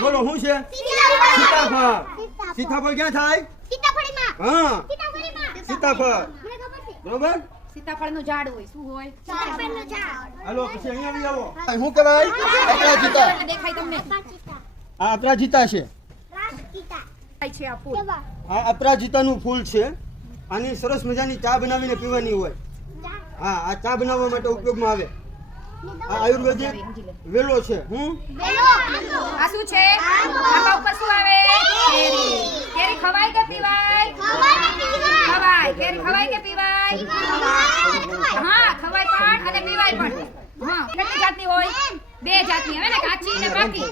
બોલો શું છે? સીતાફળ. સીતાફળ ક્યાં થાય? હા, સીતાફળ. બરોબર? સીતાફળનું ઝાડ હોય. શું હોય? હાલો પછી અહીંયા આવી આવો. શું કહેવાય? અપરાજિતા. દેખાય તમને? આ અપરાજિતા છે. છે આ ફૂલ. આ અપરાજિતાનું ફૂલ છે. આની સરસ મજાની ચા બનાવીને પીવાની હોય. હા, આ ચા બનાવવા માટે ઉપયોગમાં આવે. આ આયુર્વેદિક વેલો છે. આ શું છે? આમાં ઉપર શું આવે? કેરી. કેરી ખવાય કે પીવાય? ખવાય. કેરી ખવાય કે પીવાય? હા, ખવાય પણ અને પીવાય પણ. હા, કેટલી જાતની હોય? 2 જાતની આવે ને, કાચી અને પાકી.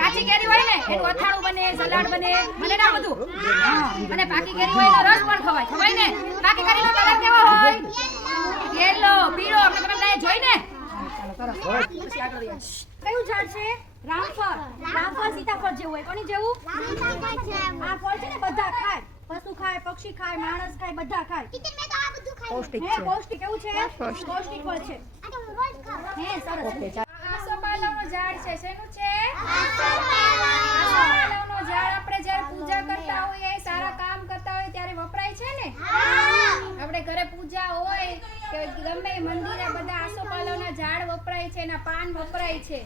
કાચી કેરી હોય ને એનું અથાણું બને, સલાડ બને, બને ના બધું. હા, અને પાકી કેરી હોય એનો રસ પણ ખવાય. ખવાય ને? પાકી કેરીનો કલર કેવો હોય? યેલો, પીળો. આપણે તમે ત્યાં જોઈ ને? કયું ઝાડ છે? રામફળ. રામફળ સીતાફળ જેવું હોય. કોની જેવું? આ ફળ છે ને બધા ખાય. પશુ ખાય, પક્ષી ખાય, માણસ ખાય, બધા ખાય. પૌષ્ટિક છે. પૌષ્ટિક કેવું છે? પૌષ્ટિક ફળ છે. હે, સરસ. આસોપાલવનું ઝાડ છે. શેનું છે? આસોપાલવનું ઝાડ આપણે જ્યારે પૂજા કરતા હોઈએ, સારા કામ કરતા હોય ત્યારે વપરાય છે ને? આપણે ઘરે પૂજા હોય કે ગમે મંદિરે બધા આસોપાલવના ઝાડ વપરાય છે, એના પાન વપરાય છે.